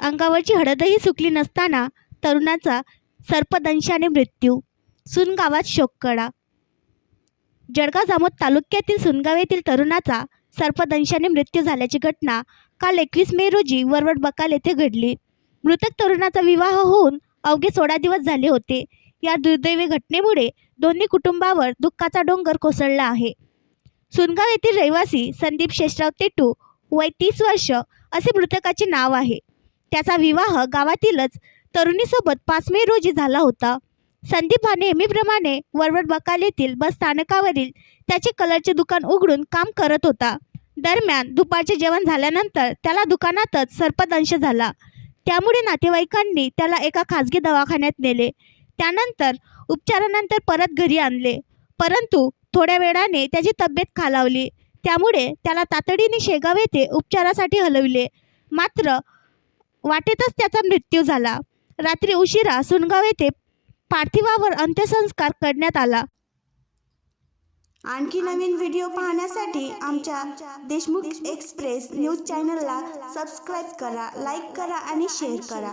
अंगावरची हळदही सुकली नसताना तरुणाचा सर्पदंशाने मृत्यू. सुनगावात शोककळा. जळगाव जामोद तालुक्यातील सुनगाव येथील तरुणाचा सर्पदंशाने मृत्यू झाल्याची घटना काल 21 मे रोजी वरवड बकाल येथे घडली. मृतक तरुणाचा विवाह होऊन अवघे 16 दिवस झाले होते. या दुर्दैवी घटनेमुळे दोन्ही कुटुंबावर दुःखाचा डोंगर कोसळला आहे. सुनगाव येथील रहिवासी संदीप शेषराव तेटू, वय 30 वर्ष असे मृतकाचे नाव आहे. त्याचा विवाह गावातीलच तरुणीसोबत 5 मे रोजी झाला होता. संदीप हा नेहमीप्रमाणे वरवड बकाल येथील बस स्थानकावरील त्याचे कलरचे दुकान उघडून काम करत होता. दरम्यान दुपारचे जेवण झाल्यानंतर त्याला दुकानातच सर्पदंश झाला. त्यामुळे नातेवाईकांनी त्याला एका खासगी दवाखान्यात नेले. त्यानंतर उपचारानंतर परत घरी आणले, परंतु थोड्या वेळाने त्याची तब्येत खालावली. त्यामुळे त्याला तातडीने शेगाव येथे उपचारासाठी हलविले, मात्र वाटेतच त्याचा मृत्यू झाला. रात्री उशिरा सुनगाव येथे पार्थिवावर अंत्यसंस्कार करण्यात आला. आणखी नवीन व्हिडिओ पाहण्यासाठी आमच्या देशमुख एक्सप्रेस न्यूज चॅनलला सबस्क्राईब करा, लाईक करा आणि शेअर करा.